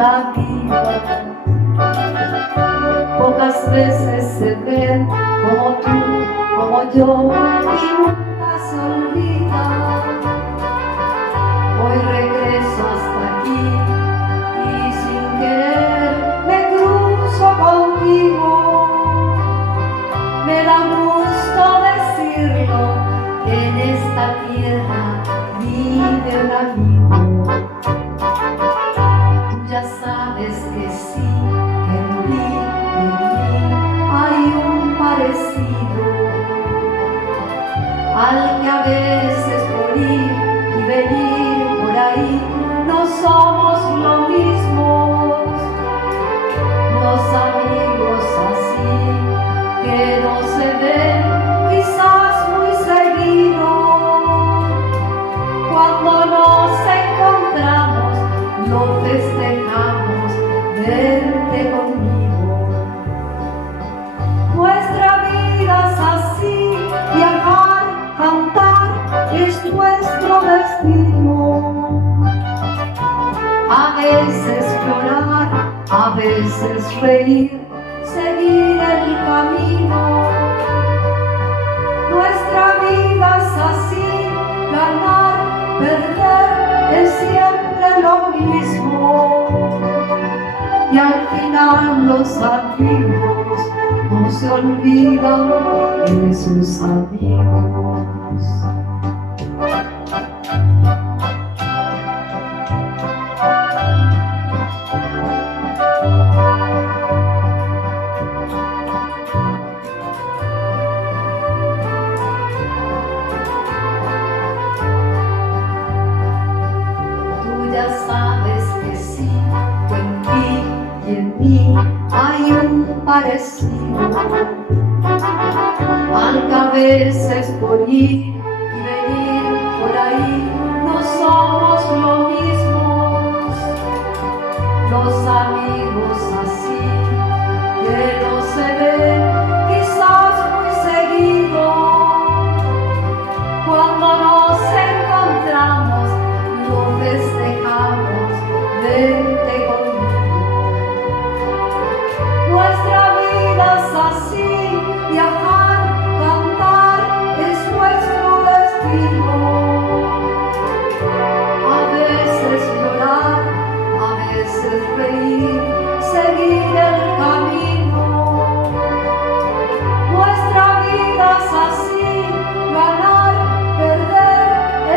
la vida. Pocas veces se ven como tú, como yo, y nunca se olvida. Hoy regreso hasta aquí y sin querer me cruzo contigo. Me da gusto decirlo, que en esta tierra vive un amigo. Tú ya sabes que sí, que en mí hay un parecido, al que a veces por ir y venir por ahí no somos lo mismo. Los amigos así que no se ven quizás muy seguido, cuando nos encontramos lo festejamos, verte conmigo. Nuestra vida es así, viajar, cantar es nuestro destino. A veces llorar, a veces reír, seguir el camino. Nuestra vida es así, ganar, perder es siempre lo mismo. Y al final los amigos no se olvidan de sus amigos. Tú ya sabes que sí, que en ti y en mí hay un parecido, al que a veces por ir y venir por ahí no somos lo mismo. Los amigos así que no se ven quizás muy seguido, cuando nos encontramos lo festejamos, vente conmigo. Nuestra vida es así, viajar, cantar es nuestro destino. A veces llorar, a veces reír, seguir el camino. Nuestra vida es así, ganar, perder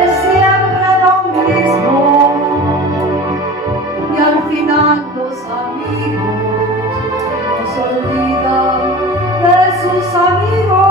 es siempre lo mismo. Y al final los amigos no se olvidan de sus amigos.